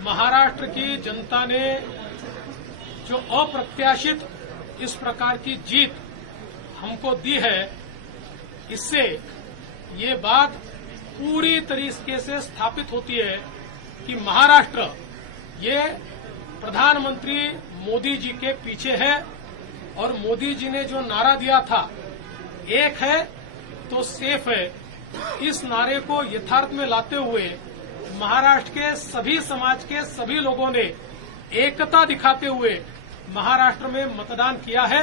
महाराष्ट्र की जनता ने जो अप्रत्याशित इस प्रकार की जीत हमको दी है, इससे ये बात पूरी तरीके से स्थापित होती है कि महाराष्ट्र ये प्रधानमंत्री मोदी जी के पीछे है और मोदी जी ने जो नारा दिया था, एक है तो सेफ है, इस नारे को यथार्थ में लाते हुए महाराष्ट्र के सभी समाज के सभी लोगों ने एकता दिखाते हुए महाराष्ट्र में मतदान किया है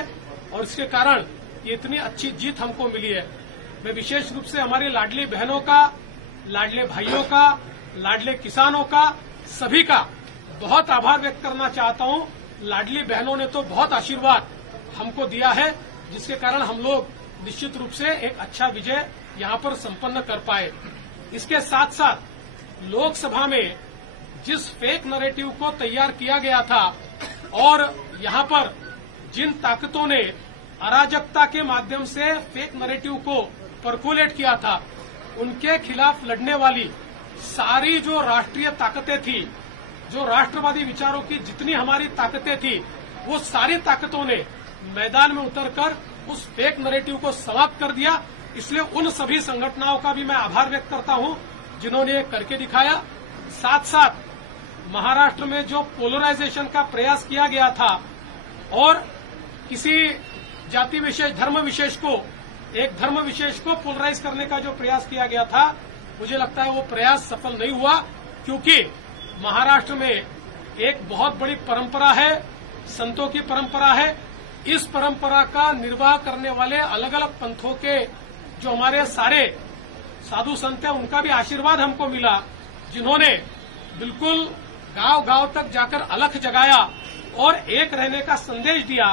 और इसके कारण ये इतनी अच्छी जीत हमको मिली है। मैं विशेष रूप से हमारी लाडली बहनों का, लाडले भाइयों का, लाडले किसानों का, सभी का बहुत आभार व्यक्त करना चाहता हूं। लाडली बहनों ने तो बहुत आशीर्वाद हमको दिया है, जिसके कारण हम लोग निश्चित रूप से एक अच्छा विजय यहां पर संपन्न कर पाए। इसके साथ साथ लोकसभा में जिस फेक नैरेटिव को तैयार किया गया था और यहां पर जिन ताकतों ने अराजकता के माध्यम से फेक नैरेटिव को परकोलेट किया था, उनके खिलाफ लड़ने वाली सारी जो राष्ट्रीय ताकतें थी, जो राष्ट्रवादी विचारों की जितनी हमारी ताकतें थी, वो सारी ताकतों ने मैदान में उतरकर उस फेक नैरेटिव को समाप्त कर दिया। इसलिए उन सभी संगठनों का भी मैं आभार व्यक्त करता हूं जिन्होंने ये करके दिखाया। साथ साथ महाराष्ट्र में जो पोलराइजेशन का प्रयास किया गया था और किसी जाति विशेष, धर्म विशेष को, एक धर्म विशेष को पोलराइज करने का जो प्रयास किया गया था, मुझे लगता है वो प्रयास सफल नहीं हुआ, क्योंकि महाराष्ट्र में एक बहुत बड़ी परंपरा है, संतों की परंपरा है। इस परंपरा का निर्वाह करने वाले अलग अलग पंथों के जो हमारे सारे साधु संत हैं, उनका भी आशीर्वाद हमको मिला, जिन्होंने बिल्कुल गांव गांव तक जाकर अलख जगाया और एक रहने का संदेश दिया,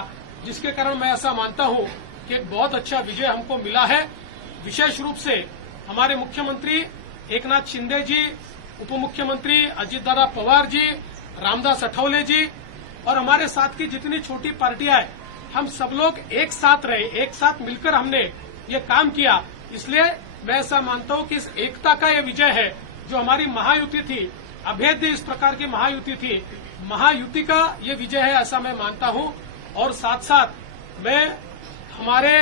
जिसके कारण मैं ऐसा मानता हूं कि एक बहुत अच्छा विजय हमको मिला है। विशेष रूप से हमारे मुख्यमंत्री एकनाथ शिंदे जी, उप मुख्यमंत्री अजितदादा पवार जी, रामदास अठवले जी और हमारे साथ की जितनी छोटी पार्टियां हैं, हम सब लोग एक साथ रहे, एक साथ मिलकर हमने ये काम किया। इसलिए मैं ऐसा मानता हूं कि इस एकता का ये विजय है। जो हमारी महायुति थी, अभेद्य इस प्रकार की महायुति थी, महायुति का ये विजय है, ऐसा मैं मानता हूं। और साथ साथ मैं हमारे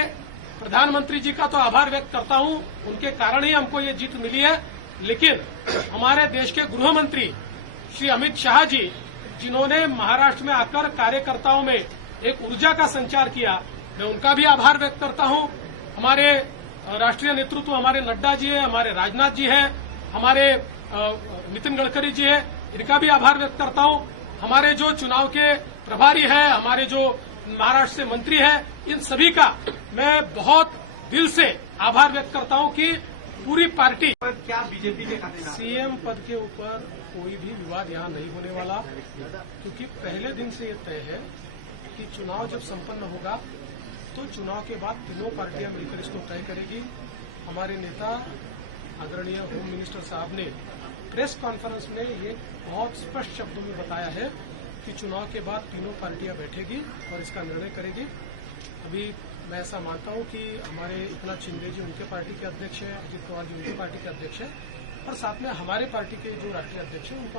प्रधानमंत्री जी का तो आभार व्यक्त करता हूं, उनके कारण ही हमको ये जीत मिली है। लेकिन हमारे देश के गृह मंत्री श्री अमित शाह जी, जिन्होंने महाराष्ट्र में आकर कार्यकर्ताओं में एक ऊर्जा का संचार किया, मैं उनका भी आभार व्यक्त करता हूं। हमारे राष्ट्रीय नेतृत्व, हमारे नड्डा जी हैं, हमारे राजनाथ जी हैं, हमारे नितिन गडकरी जी हैं, इनका भी आभार व्यक्त करता हूं। हमारे जो चुनाव के प्रभारी हैं, हमारे जो महाराष्ट्र से मंत्री हैं, इन सभी का मैं बहुत दिल से आभार व्यक्त करता हूं कि पूरी पार्टी पर क्या बीजेपी के सीएम पद के ऊपर कोई भी विवाद यहां नहीं होने वाला, क्योंकि पहले दिन से ये तय है कि चुनाव जब संपन्न होगा तो चुनाव के बाद तीनों पार्टियां मिलकर इसको तय करेगी। हमारे नेता आदरणीय होम मिनिस्टर साहब ने प्रेस कॉन्फ्रेंस में ये बहुत स्पष्ट शब्दों में बताया है कि चुनाव के बाद तीनों पार्टियां बैठेगी और इसका निर्णय करेगी। अभी मैं ऐसा मानता हूं कि हमारे एकनाथ शिंदे जी उनके पार्टी के अध्यक्ष हैं, अजित पवार जी उनकी पार्टी के अध्यक्ष हैं और साथ में हमारे पार्टी के जो राष्ट्रीय अध्यक्ष हैं उनको